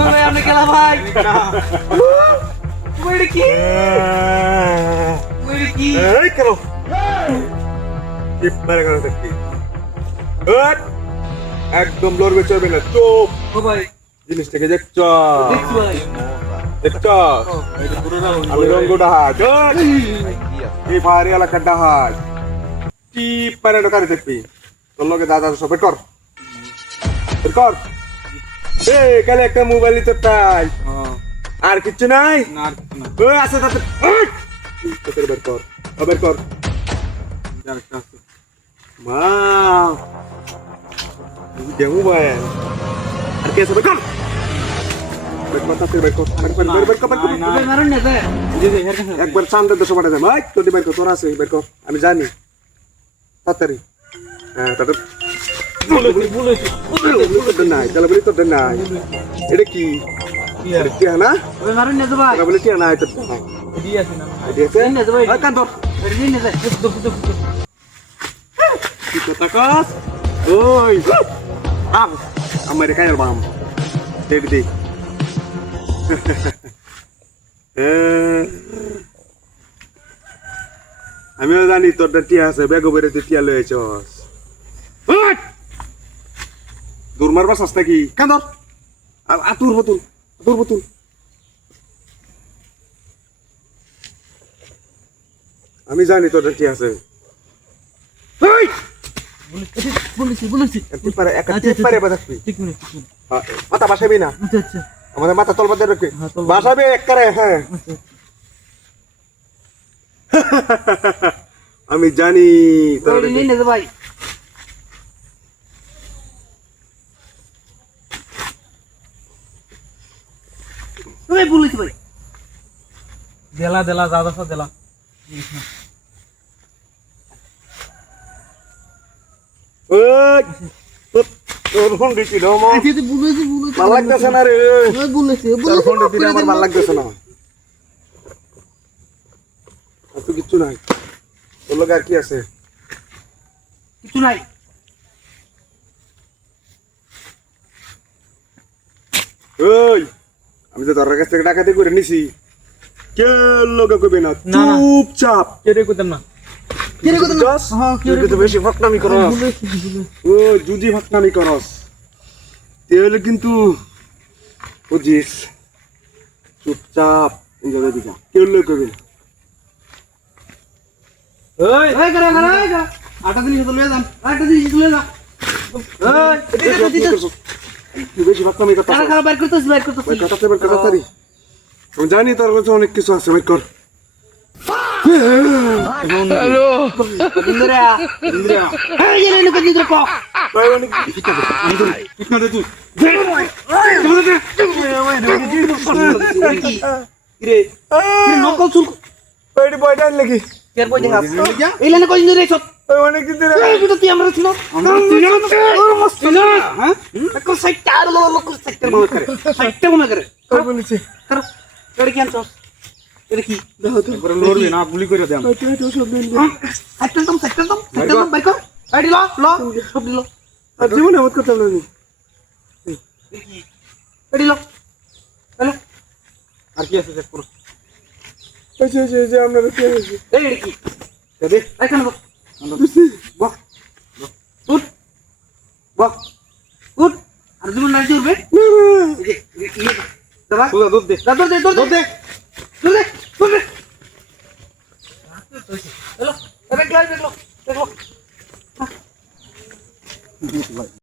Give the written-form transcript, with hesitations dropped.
ভাই আপনি খেলা ভাই ওইটা কি এই কেন টিপ মারে কেন দেখি একদম লড়বে চলবে না চুপ ও ভাই জিনিসটাকে দেখছ দেখছি ভাই দেখছ আমি রঙ্গ ডাহাজ কি ফায়ারি এলাকার ডাহাজ টিপ মারে ঢোকারে দেখবি তোর লগে দাদা সব বের কর বের কর এ কালে একটা মোবাইল নিতে তাই আর কিচ্ছু নাই না আর কিছু না ওই আছে তাতে তোর বের কর বের কর আরেকটা আছে মা dia মোবাইল আর কে সবে কর বের কর তাতে বের কর বের কর ভাই মারুন না স্যার জি জি এর কাছে একবার সামনে দেশে পাঠা দে ভাই তোর বের কর তোর আছে বের কর আমি জানি তাড়াতাড়ি হ্যাঁ তাতে বলে নাই তাহলে বলি তোর নাই এটা কি কি আর কি না ভাই মারুন না ভাই তাহলে বলি কি না এটা এডি আছে না এটা আছে না ভাই ভাই কান ধর এডি না স্যার কি কথা কস ওই আমার কায়ের বাম দেখ দে আমিও জানি তোরটা টিয়া আছে বেগো বেড়ে তুই টিয়া লয়েছস দূর মারবার সস্তা কি কান ধর আতুর বোতুল আমি জানি তোরটা টিয়া আছে বলেছি একটু পারে বাজাবি ঠিক মিনিট মাথা বাসাবি না আচ্ছা আচ্ছা আমাদের মাথা তলবা দিয়ে রাখবি হ্যাঁ, তলবা। বাসাবি একবারে হ্যাঁ আচ্ছা আমি জানি তোর ভাই নিন না ভাই ভাই বলেছি ভাই দেলা দেলা দাদা সব দেলা ওই তোর ফোন দিছি না মা আচ্ছা বলেছি ভাল লাগতেছে না রে ভাই বলেছি তোর ফোন দিছি আমার ভাল লাগতেছে না আর তো কিচ্ছু নাই তোর লগে আর কি আছে কিছু নাই ওই আমি তো তোর কাছ থেকে ডাকাতি করে নিছি কে লগে কইবে না না। চুপচাপ কেড়ে কইতাম না কেড়ে কইতাম না হ্যাঁ তুই তো বেশি ফাকনামি করস ও জুজি ফাকনামি করস তাহলে কিন্তু বুঝিস চুপচাপ ইঞ্জয় দিকা কেউ লোক কইবে না ওই এই করে আটা দিন চলে যান আটা দিন চলে যা তুই বেশি ফাকনামি করতাস খারাপ খারাপ বাইর করতেছ ভাই কথাতে বের কথাতারি আমি জানি তোর কাছে অনেক কিছু আছে ভাই কর হ্যালো ইন্দ্রা এই যে নে কদি দ্রক ভাই অনেক কিতনা দে তুই কি রে নকল চুল ভাই বয়টা লাগি কের বই দেখাস এই লেনে কই ইন্দ্রা সব ভাই অনেক দিন ধরে এই বিটো তুই আমরা ছিল আমরা মস্ত না হ্যাঁ একটু সাইডটা আর লোক সাইডটা মনে করে সাইডটা মনে করে তোর বলেছি কর এর কি আনছস এর কি দেখো তো পরে লড়বি না গুলি করে দেন এটা সব দিন সাইডটা দম বাইর কর আইডি ল সব দিল আর জীবনে মত করতাম না আমি আইডি ল হ্যালো আর কি আছে চেক করো এই যে আমরা কি হয়েছে এই কি দে এখানে বস বাহ উঠ বাহ উঠ আর জীবন না জুড়বে দাদা দুধ দে দুধ দে হ্যালো দেখলো